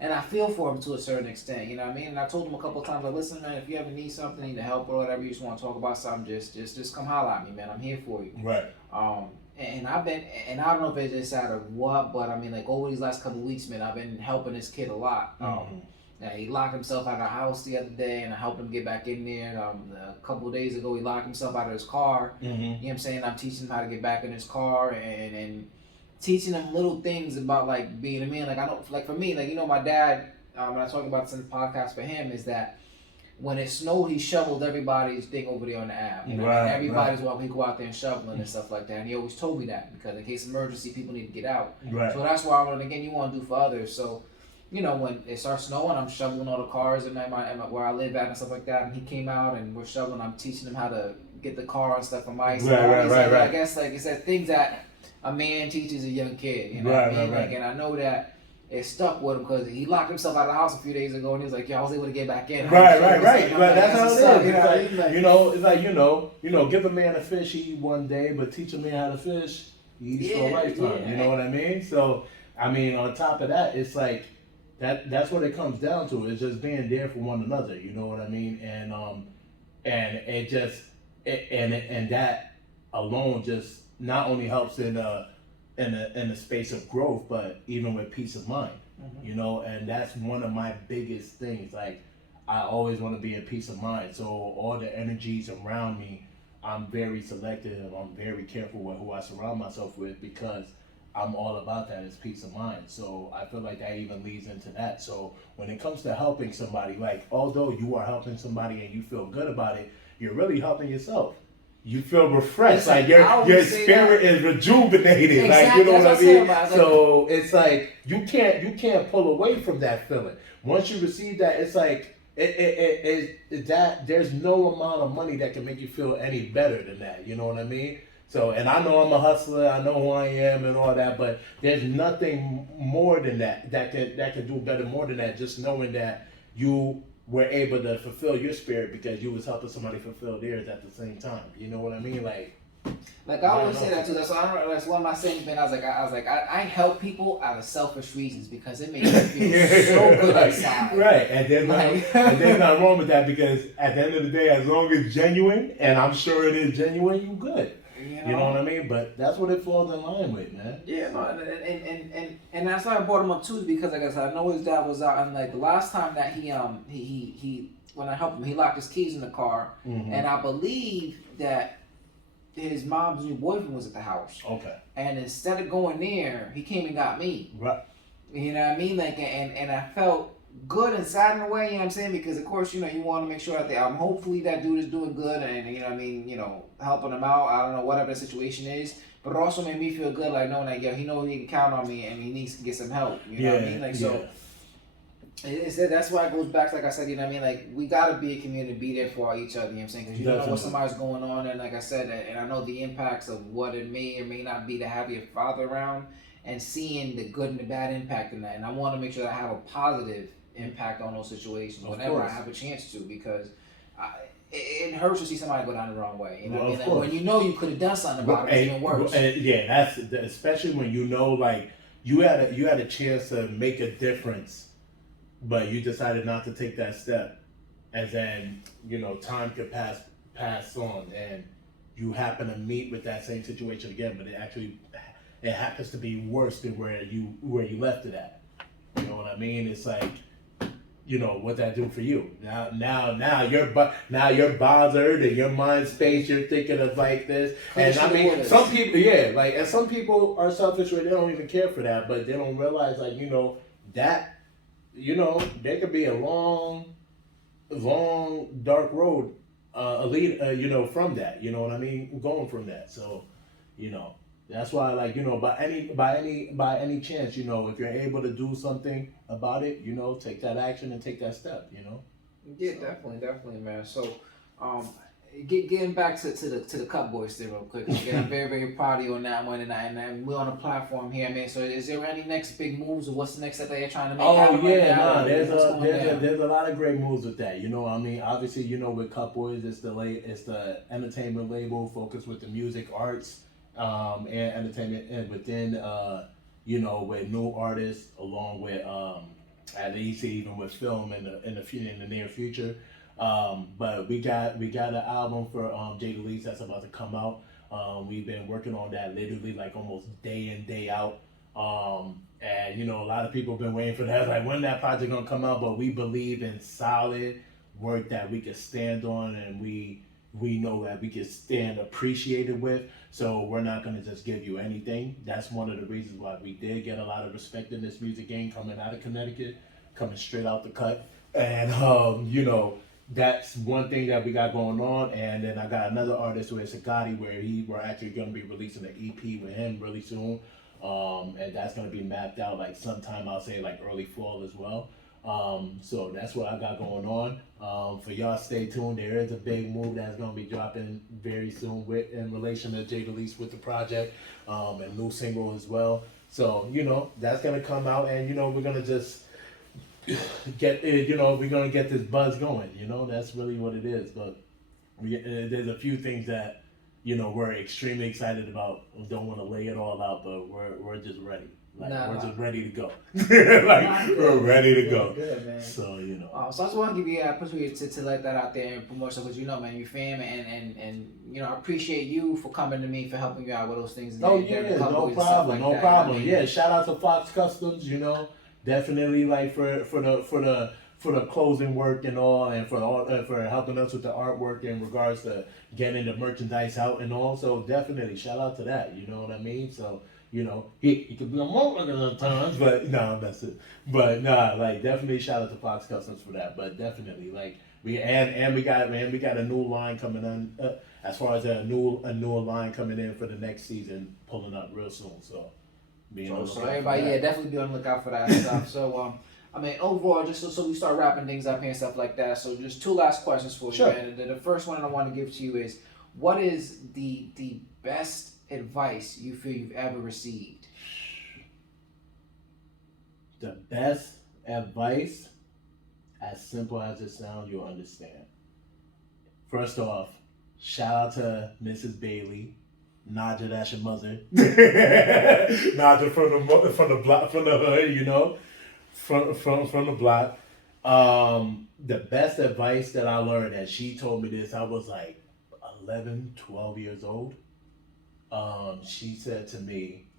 and I feel for him to a certain extent, you know what I mean? And I told him a couple of times, like, listen, man, if you ever need something, need help or whatever, you just want to talk about something, just come holler at me, man. I'm here for you. Right. And I've been, and I don't know if it's just out of what, but I mean, like, over these last couple of weeks, man, I've been helping this kid a lot. Yeah, he locked himself out of the house the other day, and I helped him get back in there. A couple of days ago, he locked himself out of his car. You know what I'm saying? I'm teaching him how to get back in his car and teaching him little things about, like, being a man. Like, I know, like, for me, like, you know, my dad, when I talk about this in the podcast for him, is that when it snowed, he shoveled everybody's thing over there on the Ave. You know, and everybody's while we go out there and shoveling and stuff like that. And he always told me that because in case of emergency, people need to get out. Right. So that's why I learned, again, you want to do for others. So, you know, when it starts snowing, I'm shoveling all the cars in where I live at and stuff like that. And he came out and we're shoveling. I'm teaching him how to get the car and stuff from ice. Right. I guess, like you said, things that a man teaches a young kid. You know what I mean? Like, and I know that it stuck with him because he locked himself out of the house a few days ago and he was like, "Yeah, I was able to get back in." Right. That's how it is. Give a man a fish, he eat one day, but teach a man how to fish, he eats for a lifetime. Yeah. You know what I mean? So, I mean, on top of that, it's like, that's what it comes down to. It's just being there for one another. You know what I mean? And it just and that alone just not only helps in a space of growth, but even with peace of mind. You know, and that's one of my biggest things. Like, I always want to be in peace of mind. So all the energies around me, I'm very selective. I'm very careful with who I surround myself with because I'm all about that is peace of mind. So I feel like that even leads into that. So when it comes to helping somebody, like, although you are helping somebody and you feel good about it, you're really helping yourself. You feel refreshed, like your spirit is rejuvenated, exactly. Like, you know what I mean? So it's like you can't pull away from that feeling. Once you receive that, it's like that there's no amount of money that can make you feel any better than that. You know what I mean? So, and I know I'm a hustler, I know who I am and all that, but there's nothing more than that can do better more than that. Just knowing that you were able to fulfill your spirit because you was helping somebody fulfill theirs at the same time. You know what I mean? Like I always say that too. That's one of my sayings, man. I was like, I help people out of selfish reasons because it makes me feel so good inside. Right, and there's nothing wrong with that because at the end of the day, as long as it's genuine, and I'm sure it is genuine, you good. You know what I mean? But that's what it falls in line with, man. Yeah, no, and that's why I brought him up too, because like I said, I know his dad was out, and like the last time that he when I helped him, he locked his keys in the car, and I believe that his mom's new boyfriend was at the house. Okay. And instead of going there, he came and got me. Right. You know what I mean? Like, and I felt good and sad in a way, you know what I'm saying? Because of course, you know, you want to make sure that hopefully that dude is doing good and, you know what I mean, you know, helping him out, I don't know, whatever the situation is. But it also made me feel good, like knowing that, he knows he can count on me and he needs to get some help. You know what I mean? Like, so that's why it goes back, like I said, you know what I mean? Like, we got to be a community, be there for each other, you know what I'm saying? Because you don't know what somebody's going on, and like I said, and I know the impacts of what it may or may not be to have your father around and seeing the good and the bad impact in that. And I want to make sure that I have a positive impact on those situations whenever I have a chance to, because it hurts to see somebody go down the wrong way. You know what I mean? Like, when you know you could have done something about it, it's even worse. And that's especially when you know, like, you had a chance to make a difference, but you decided not to take that step, and then, you know, time could pass on, and you happen to meet with that same situation again, but it happens to be worse than where you left it at. You know what I mean? It's like, you know, what that do for you? Now you're bothered and your mind space, you're thinking of like this. And I mean, some people, and some people are selfish where they don't even care for that, but they don't realize, like, you know, that, you know, there could be a long, dark road, you know, from that. You know what I mean? Going from that. So, you know, that's why, like, you know, by any chance, you know, if you're able to do something about it, you know, take that action and take that step, you know. Yeah, so. Definitely, man. So, getting back to the Cutboyz thing real quick. Again, I'm very, very proud of you on that one, and we're on a platform here, man. So, is there any next big moves, or what's the next that they're trying to make happen right now? There's a lot of great moves with that. You know, I mean, obviously, you know, with Cutboyz, it's the entertainment label focused with the music, arts, and entertainment, and within, you know, with new artists, along with at least even with film in the near future. But we got an album for Jada Lee's that's about to come out. We've been working on that literally like almost day in, day out. And you know, a lot of people have been waiting for that. Like, when that project gonna come out? But we believe in solid work that we can stand on, and we know that we can stand appreciated with. So we're not gonna just give you anything. That's one of the reasons why we did get a lot of respect in this music game coming out of Connecticut, coming straight out the cut. And you know, that's one thing that we got going on. And then I got another artist with Sagati, where we're actually going to be releasing an EP with him really soon. And that's going to be mapped out like sometime, I'll say like early fall as well. So that's what I got going on. For y'all, stay tuned. There is a big move that's going to be dropping very soon in relation to Jada Lee's with the project, and new single as well. So, you know, that's going to come out, and, you know, we're going to just we're gonna get this buzz going. You know, that's really what it is. But there's a few things that, you know, we're extremely excited about. We don't want to lay it all out, but we're just ready. Like, we're just ready to go. We're ready to go. Good, man. So, you know. So I just want to give you an opportunity to let that out there and promote stuff, because, you know, man, you fam, and you know, I appreciate you for coming to me, for helping you out with those things. Oh yeah, no problem, no problem. Yeah, shout out to Fox Customs. You know. Definitely, like for the closing work and all, and for helping us with the artwork in regards to getting the merchandise out and all. So definitely shout out to that. You know what I mean? So, you know, he could be on more at times, but no, that's it. But nah, like, definitely shout out to Fox Customs for that. But definitely, like, we got a new line coming in, as far as a new line coming in for the next season, pulling up real soon. So. So everybody, definitely be on the lookout for that stuff. So, I mean, overall, just so we start wrapping things up here and stuff like that. So, just two last questions for you, man. The first one I want to give to you is, what is the best advice you feel you've ever received? The best advice, as simple as it sounds, you'll understand. First off, shout out to Mrs. Bailey. Naja, that's your mother. Naja from the block, from the hood, you know, from the block. The best advice that I learned, and she told me this, I was like 11, 12 years old. She said to me,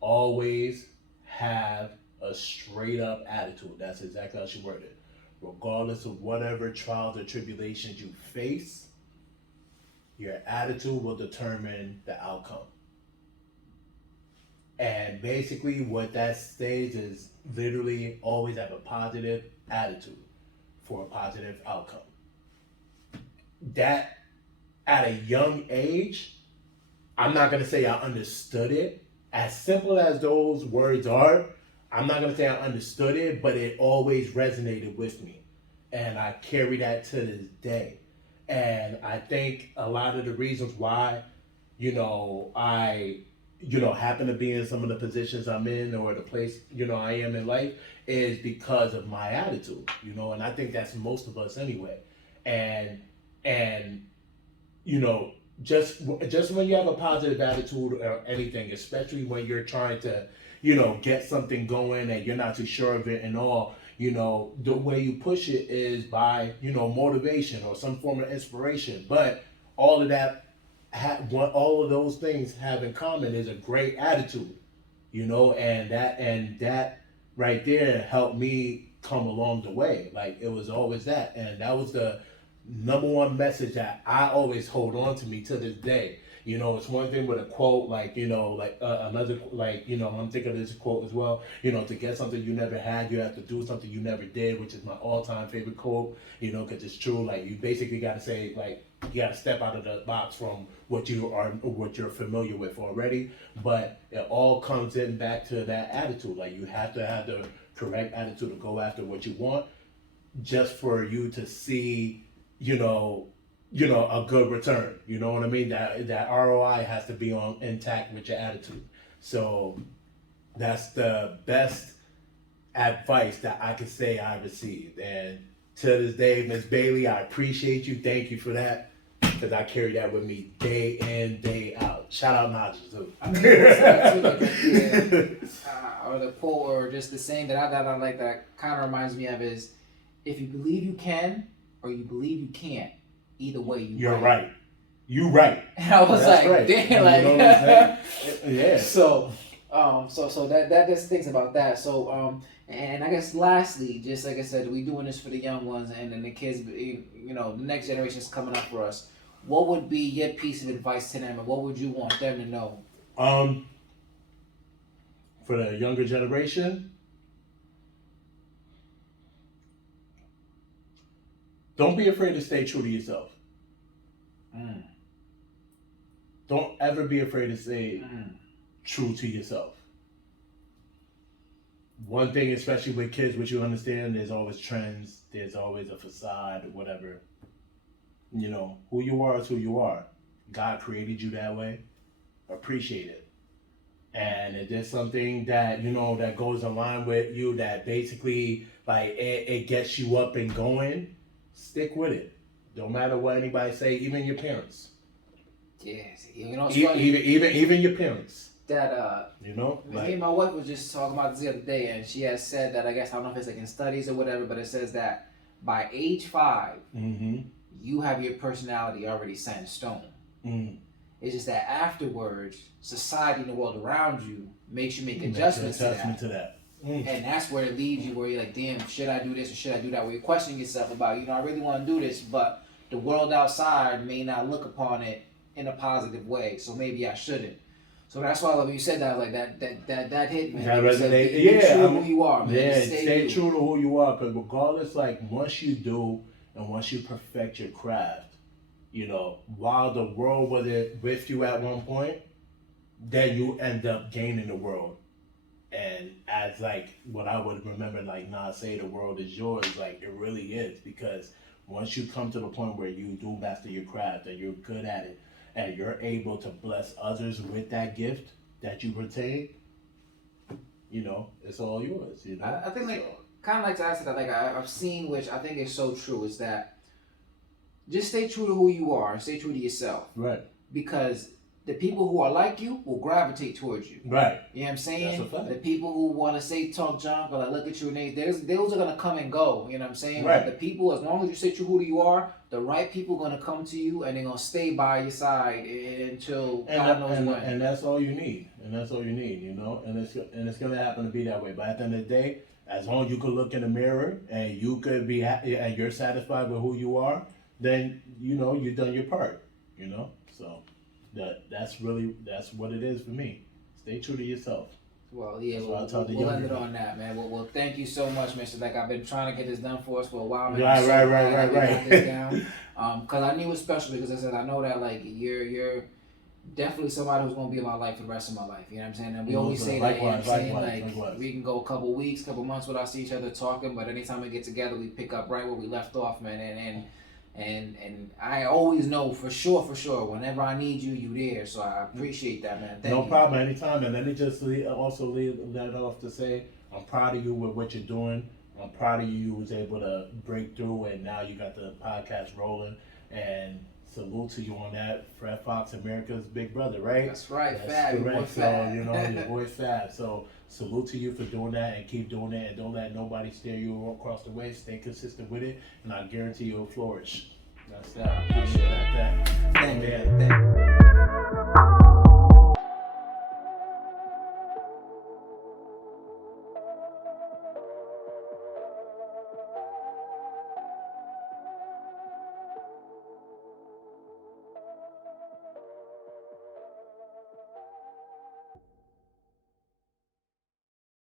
always have a straight up attitude. That's exactly how she worded it. Regardless of whatever trials or tribulations you face, your attitude will determine the outcome. And basically what that states is literally always have a positive attitude for a positive outcome. That, at a young age, I'm not going to say I understood it. As simple as those words are, I'm not going to say I understood it, but it always resonated with me. And I carry that to this day. And I think a lot of the reasons why, you know, I, you know, happen to be in some of the positions I'm in, or the place, you know, I am in life, is because of my attitude, you know, and I think that's most of us anyway. And you know, just when you have a positive attitude or anything, especially when you're trying to, you know, get something going and you're not too sure of it and all, you know, the way you push it is by, you know, motivation or some form of inspiration. But all of that, all of those things have in common is a great attitude, you know, and that right there helped me come along the way. Like, it was always that, and that was the number one message that I always hold on to me to this day. You know, it's one thing with a quote, like, you know, like another, like, you know, I'm thinking of this quote as well, you know, to get something you never had, you have to do something you never did, which is my all-time favorite quote, you know, because it's true. Like, you basically got to say, like, you got to step out of the box from what you're familiar with already. But it all comes in back to that attitude. Like, you have to have the correct attitude to go after what you want, just for you to see, you know, a good return. You know what I mean? That ROI has to be on intact with your attitude. So that's the best advice that I could say I received. And to this day, Miss Bailey, I appreciate you. Thank you for that. Because I carry that with me day in, day out. Shout out Naja too. I mean, it's like, or the quote, or just the saying that I like that kind of reminds me of is, if you believe you can or you believe you can't, either way you're right. You right. And I was That's like, right. damn, like, you know what I'm saying? Yeah. So that just thinks about that. So and I guess lastly, just like I said, we doing this for the young ones and then the kids, the next generation is coming up for us. What would be your piece of advice to them, and what would you want them to know? For the younger generation, don't be afraid to stay true to yourself. Don't ever be afraid to stay true to yourself. One thing, especially with kids, which you understand, there's always trends, there's always a facade, whatever. Who you are is who you are. God created you that way. Appreciate it. And if there's something that, that goes in line with you, that basically, like, it gets you up and going, stick with it. Don't matter what anybody say, even your parents. Yes, even your parents. That me and my wife was just talking about this the other day, and she has said that, I guess, I don't know if it's like in studies or whatever, but it says that by age 5, you have your personality already set in stone. It's just that afterwards, society and the world around you makes you make adjustments to that. And that's where it leaves you, where you're like, damn, should I do this or should I do that? Where you're questioning yourself about, I really want to do this, but the world outside may not look upon it in a positive way, so maybe I shouldn't. So that's why when you said that, like that hit me. That resonated. Yeah, true to who you are, man. Yeah, stay true to who you are. Because regardless, like once you do and once you perfect your craft, while the world was with you at one point, then you end up gaining the world. And as like what I would remember, like Nas say, the world is yours. Like it really is, because once you come to the point where you do master your craft and you're good at it, and you're able to bless others with that gift that you retain, it's all yours. I think kind of like to ask that, like I've seen, which I think is so true, is that just stay true to who you are and stay true to yourself. Right. Because the people who are like you will gravitate towards you. Right. You know what I'm saying? That's a fact. The people who want to talk junk or like look at you and those are going to come and go. You know what I'm saying? Right. But the people, as long as you stay true who you are, the right people are going to come to you and they're going to stay by your side until God knows when. And that's all you need. And it's going to happen to be that way. But at the end of the day, as long as you can look in the mirror and you could be happy and you're satisfied with who you are, then you've done your part. So that's what it is for me. Stay true to yourself. Well, yeah, we'll end it on that, man. Well, thank you so much, Mr. Like, I've been trying to get this done for us for a while, man. Right. Because I knew it was special, because I said I know that like you're definitely somebody who's gonna be in my life for the rest of my life. You know what I'm saying? And we always say that. Likewise. We can go a couple weeks, couple months without seeing each other talking, but anytime we get together, we pick up right where we left off, man. And I always know for sure, whenever I need you, you there. So I appreciate that, man. Thank you. No problem, anytime. And let me just also leave that off to say, I'm proud of you with what you're doing. I'm proud of you was able to break through, and now you got the podcast rolling. And salute to you on that. Fred Fox, America's big brother, right? That's right, That's Fab. correct. So, your boy Fab. So salute to you for doing that, and keep doing that, and don't let nobody steer you across the way. Stay consistent with it, and I guarantee you'll flourish. That's that. I appreciate that. Thank you.